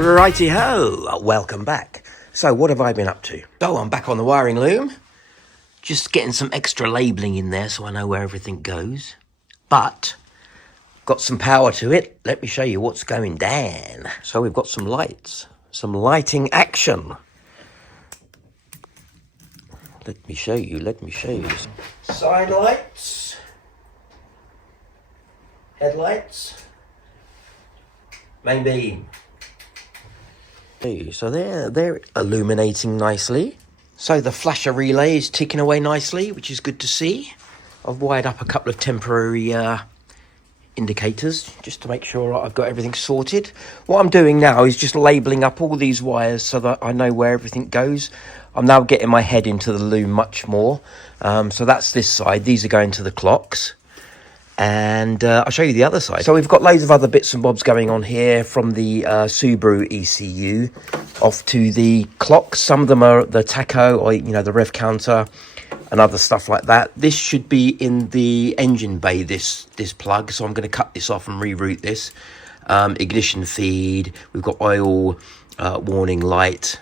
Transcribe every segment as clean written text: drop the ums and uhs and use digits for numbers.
Righty-ho, welcome back. So what have I been up to? So I'm back on the wiring loom, just getting some extra labelling in there so I know where everything goes. But got some power to it. Let me show you what's going down. So we've got some lights, some lighting action. Let me show you. Side lights, headlights, main beam. So they're illuminating nicely. So the flasher relay is ticking away nicely, which is good to see. I've wired up a couple of temporary indicators just to make sure I've got everything sorted. What I'm doing now is just labelling up all these wires so that I know where everything goes. I'm now getting my head into the loom much more. So that's this side. These are going to the clocks. And I'll show you the other side. So we've got loads of other bits and bobs going on here, from the Subaru ECU off to the clocks. Some of them are the tacho, or the rev counter and other stuff like that. This should be in the engine bay, this plug. So I'm going to cut this off and reroute this. Ignition feed. We've got oil warning light,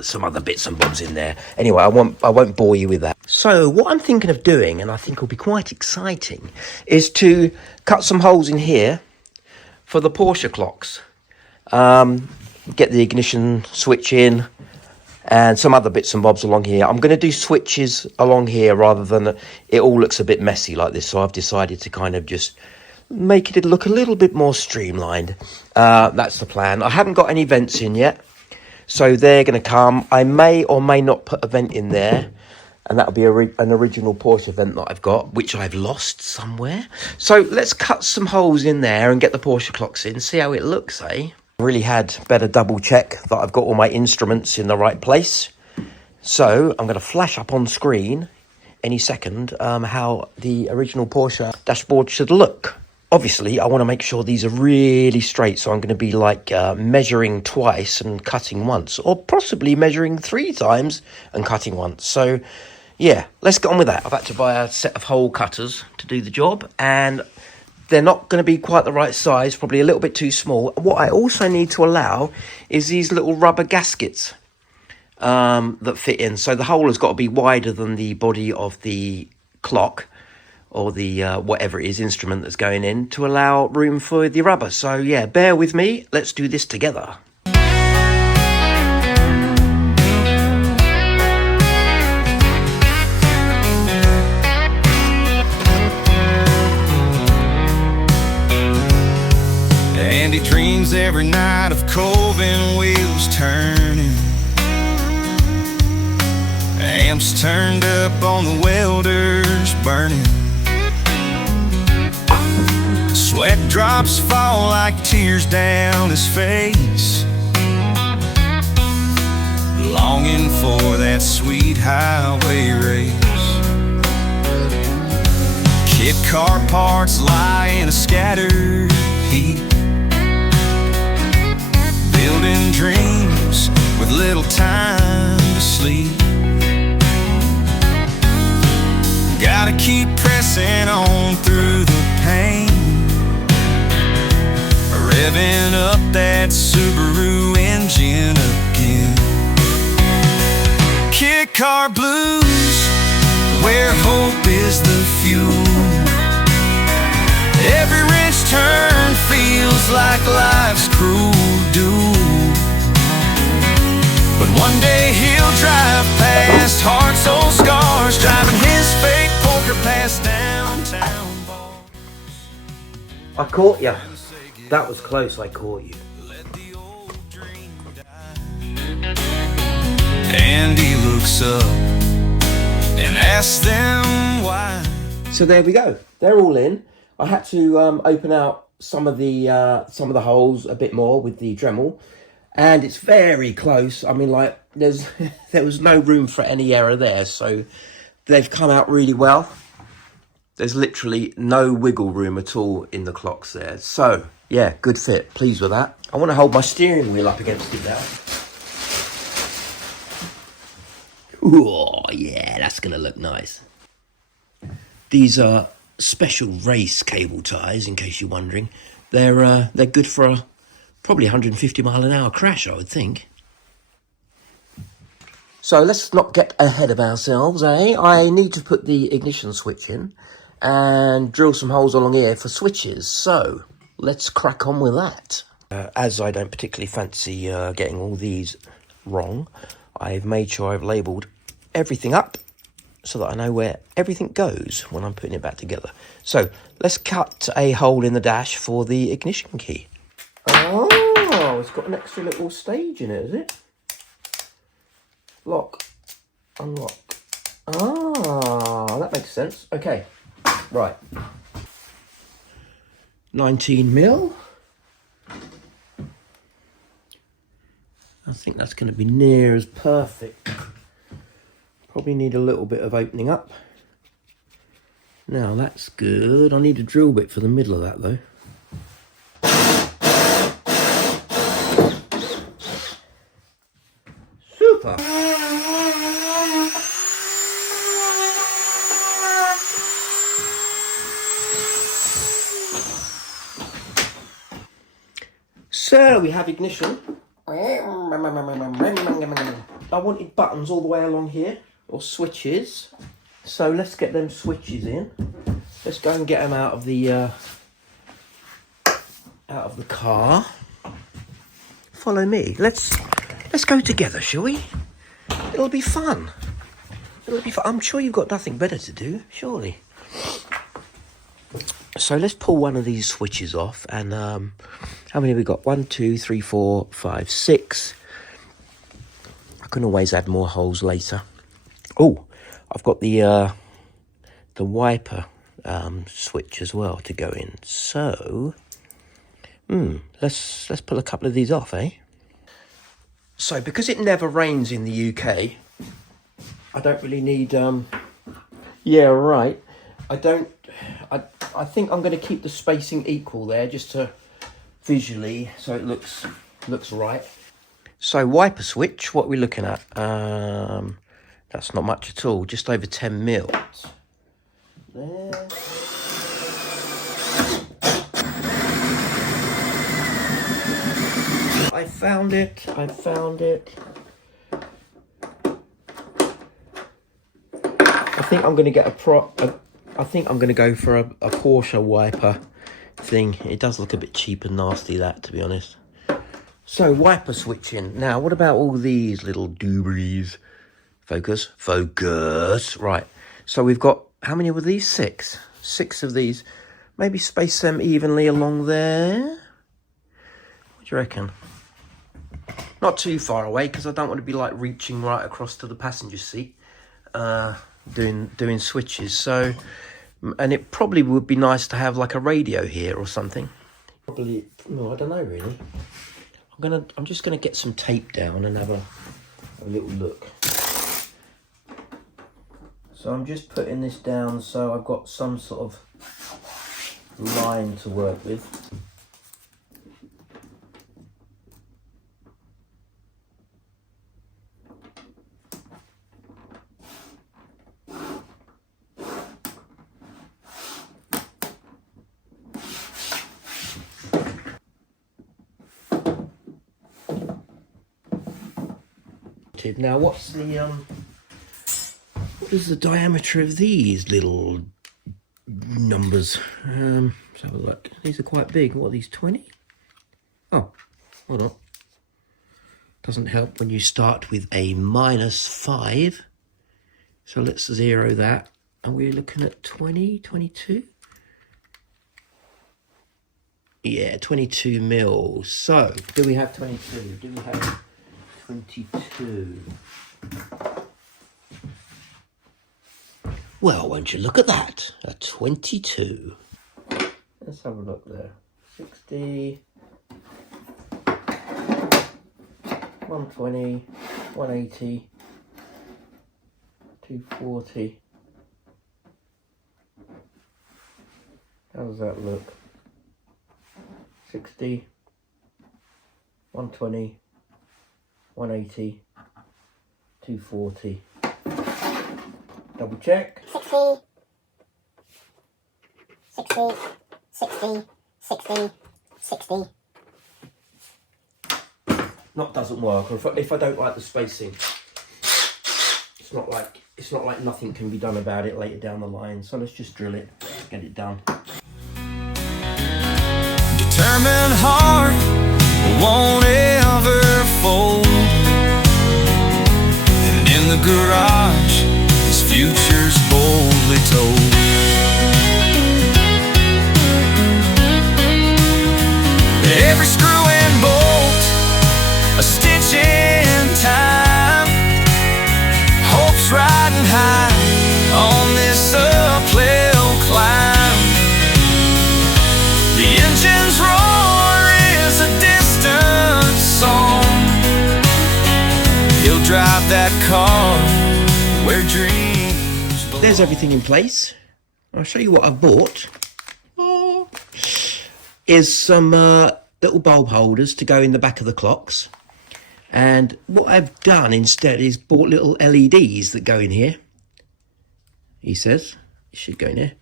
some other bits and bobs in there. Anyway, I won't bore you with that. So what I'm thinking of doing, and I think will be quite exciting, is to cut some holes in here for the Porsche clocks. Get the ignition switch in and some other bits and bobs along here. I'm going to do switches along here rather than it all looks a bit messy like this. So I've decided to kind of just make it look a little bit more streamlined. That's the plan. I haven't got any vents in yet, so they're going to come. I may or may not put a vent in there, and that'll be an original Porsche vent that I've got, which I've lost somewhere. So let's cut some holes in there and get the Porsche clocks in, see how it looks, eh? Really had better double check that I've got all my instruments in the right place. So I'm going to flash up on screen any second how the original Porsche dashboard should look. Obviously, I want to make sure these are really straight, so I'm going to be like measuring twice and cutting once, or possibly measuring 3 times and cutting once. So, yeah, let's get on with that. I've had to buy a set of hole cutters to do the job, and they're not going to be quite the right size, probably a little bit too small. What I also need to allow is these little rubber gaskets that fit in. So the hole has got to be wider than the body of the clock, or the whatever it is, instrument that's going in, to allow room for the rubber. So yeah, bear with me, let's do this together. And he dreams every night of Covin wheels turning, amps turned up on the welders burning. Sweat drops fall like tears down his face, longing for that sweet highway race. Kit car parts lie in a scattered heap, building dreams with little time to sleep. Gotta keep pressing on through the pain, revving up that Subaru engine again. Kit car blues, where hope is the fuel. Every wrench turn feels like life's cruel duel. But one day he'll drive past heart's old scars, driving his fake poker past downtown bars. I caught you. That was close, I caught you. And he looks up and asks them why. So there we go. They're all in. I had to open out some of the holes a bit more with the Dremel, and it's very close. I mean, like there was no room for any error there, so they've come out really well. There's literally no wiggle room at all in the clocks there. So yeah, good fit. Pleased with that. I want to hold my steering wheel up against it now. Oh yeah, that's gonna look nice. These are special race cable ties, in case you're wondering. They're good for Probably 150 mile an hour crash, I would think. So let's not get ahead of ourselves, eh? I need to put the ignition switch in and drill some holes along here for switches. So let's crack on with that. As I don't particularly fancy getting all these wrong, I've made sure I've labelled everything up so that I know where everything goes when I'm putting it back together. So let's cut a hole in the dash for the ignition key. Oh, it's got an extra little stage in it, is it? Lock, unlock. Ah, that makes sense. Okay, right. 19 mil. I think that's going to be near as perfect. Probably need a little bit of opening up. Now that's good. I need a drill bit for the middle of that though. Super. So we have ignition. I wanted buttons all the way along here, or switches. So let's get them switches in. Let's go and get them out of the car. Follow me. Let's go together, shall we? It'll be fun. It'll be fun. I'm sure you've got nothing better to do, surely. So let's pull one of these switches off, and how many have we got? 1, 2, 3, 4, 5, 6. I can always add more holes later. Oh, I've got the wiper switch as well to go in. So, let's pull a couple of these off, eh? So because it never rains in the UK, I don't really need. Yeah, right. I think I'm going to keep the spacing equal there, just to visually, so it looks right. So wiper switch, what are we looking at? That's not much at all, just over 10 mil. There. I found it. I think I'm going to get I think I'm going to go for a Porsche wiper thing. It does look a bit cheap and nasty, that, to be honest. So, wiper switching. Now, what about all these little doobies? Focus. Right. So, we've got, how many were these? 6. 6 of these. Maybe space them evenly along there. What do you reckon? Not too far away, because I don't want to be, like, reaching right across to the passenger seat. Doing switches. So, and it probably would be nice to have like a radio here or something. Probably, no, I don't know really. I'm just gonna get some tape down and have a little look. So I'm just putting this down so I've got some sort of line to work with. Now, what is the diameter of these little numbers? Let's have a look. These are quite big. What are these, 20? Oh, hold on. Doesn't help when you start with a -5. So let's zero that. And we're looking at 20, 22? Yeah, 22 mil. So, do we have 22? Do we have 22? Well, won't you look at that? A 22. Let's have a look there. 60, 120, 180, 240. How does that look? 60, 120, 180, 240. Double check. 60, 60, 60, 60, 60. not doesn't work, or if I don't like the spacing, it's not like nothing can be done about it later down the line. So let's just drill it, get it done. Determined heart won't ever fold, and in the garage his future's boldly told. Every screw and bolt, a stitch in time, hope's riding high on this uphill climb. The engine's roar is a distant song. He'll drive that car where dreams belong. There's everything in place. I'll show you what I've bought. Oh. Is some little bulb holders to go in the back of the clocks. And what I've done instead is bought little LEDs that go in here. He says, it should go in here.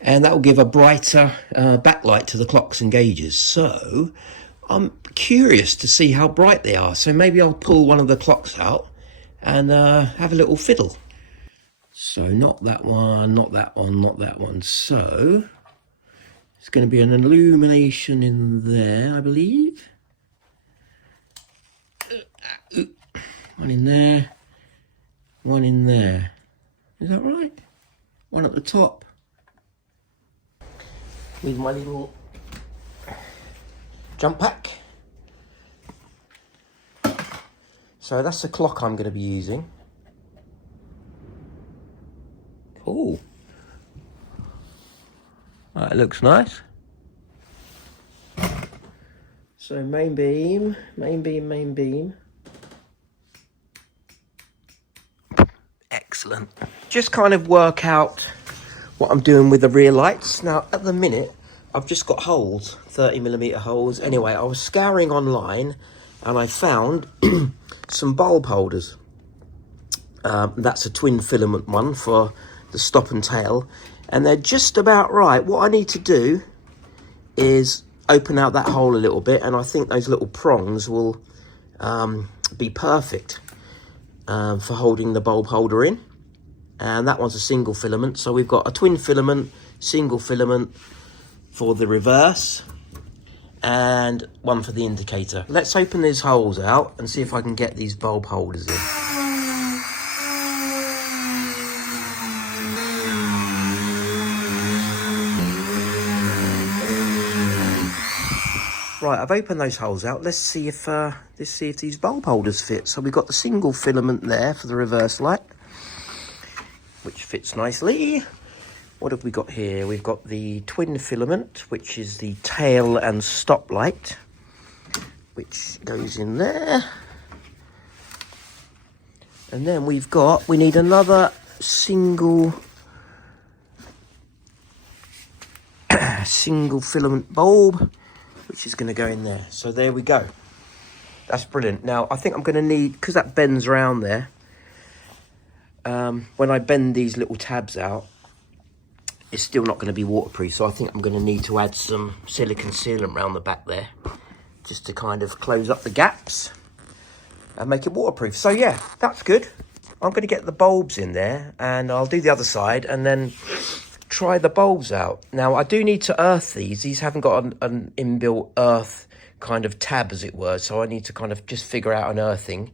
And that will give a brighter backlight to the clocks and gauges. So I'm curious to see how bright they are. So maybe I'll pull one of the clocks out and have a little fiddle. So not that one, not that one, not that one. So it's going to be an illumination in there, I believe. One in there, one in there. Is that right? One at the top. With my little jump pack. So that's the clock I'm going to be using. Cool. That looks nice. So main beam, main beam, main beam. Excellent. Just kind of work out what I'm doing with the rear lights. Now at the minute I've just got holes, 30mm holes. Anyway, I was scouring online and I found some bulb holders. That's a twin filament one for the stop and tail, and they're just about right. What I need to do is open out that hole a little bit, and I think those little prongs will be perfect for holding the bulb holder in. And that one's a single filament, so we've got a twin filament, single filament for the reverse, and one for the indicator. Let's open these holes out and see if I can get these bulb holders in. Right, I've opened those holes out. Let's see if these bulb holders fit. So we've got the single filament there for the reverse light, which fits nicely. What have we got here? We've got the twin filament, which is the tail and stop light, which goes in there. And then we need another single filament bulb, which is going to go in there. So there we go. That's brilliant. Now I think I'm going to need, because that bends around there, when I bend these little tabs out, it's still not going to be waterproof. So I think I'm going to need to add some silicone sealant around the back there, just to kind of close up the gaps and make it waterproof. So yeah, that's good. I'm going to get the bulbs in there, and I'll do the other side and then try the bulbs out. Now I do need to earth these. These haven't got an inbuilt earth kind of tab, as it were, so I need to kind of just figure out an earthing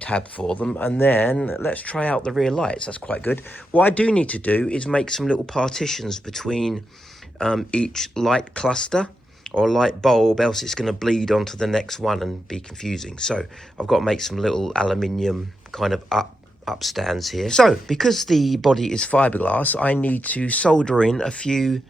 tab for them, and then let's try out the rear lights. That's quite good. What I do need to do is make some little partitions between each light cluster or light bulb, else it's going to bleed onto the next one and be confusing. So I've got to make some little aluminium kind of up stands here. So because the body is fiberglass, I need to solder in a few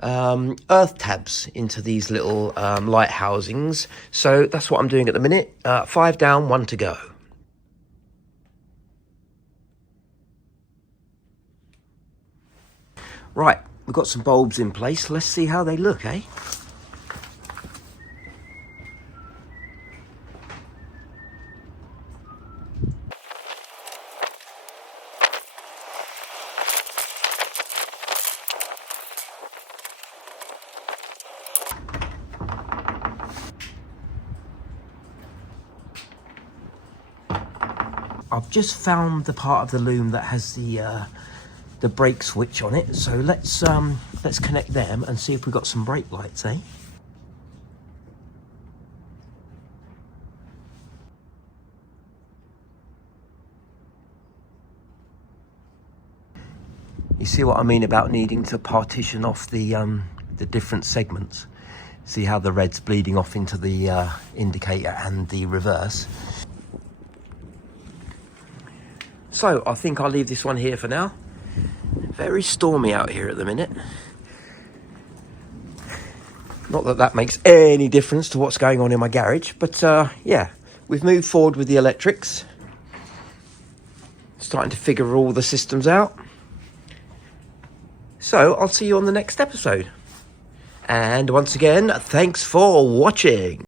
earth tabs into these little light housings. So that's what I'm doing at the minute. 5 down, 1 to go. Right, we've got some bulbs in place. Let's see how they look, eh? I've just found the part of the loom that has the brake switch on it. So let's connect them and see if we've got some brake lights, eh? You see what I mean about needing to partition off the different segments? See how the red's bleeding off into the indicator and the reverse. So I think I'll leave this one here for now. Very stormy out here at the minute. Not that that makes any difference to what's going on in my garage, but yeah, we've moved forward with the electrics. Starting to figure all the systems out. So I'll see you on the next episode. And once again, thanks for watching.